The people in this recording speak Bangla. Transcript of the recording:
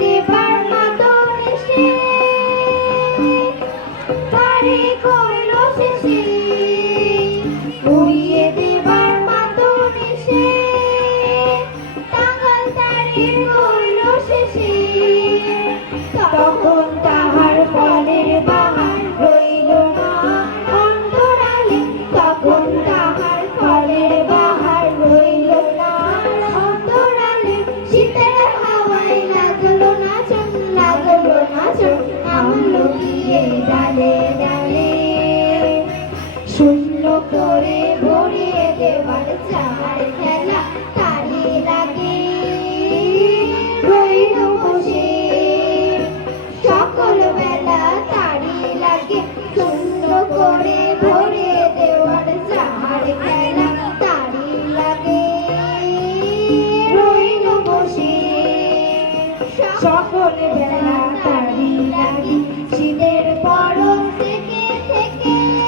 দেবার মাতন এসে তারে কইল শেষে, উড়িয়ে দেবার মাতন এসে টাঙ্গাল তারে কইল শেষে। তখন তাহার ফলের বাহার রইল না অন্তরালে, তখন তাহার ফলের বাহার রইল না অন্তরালে। শীতের হাওয়ায় লাগলো নাচন, লাগলো নাচন, নামলো গিয়ে ডালে ডালে। শূন্য করে ভরিয়ে দেবার চার খেলা তারি লাগে, রইল বসে সকল বেলা তারি লাগে। শূন্য করে ভরিয়ে দেবার চার খেলা তারি লাগে, রইল বসে সকল বেলা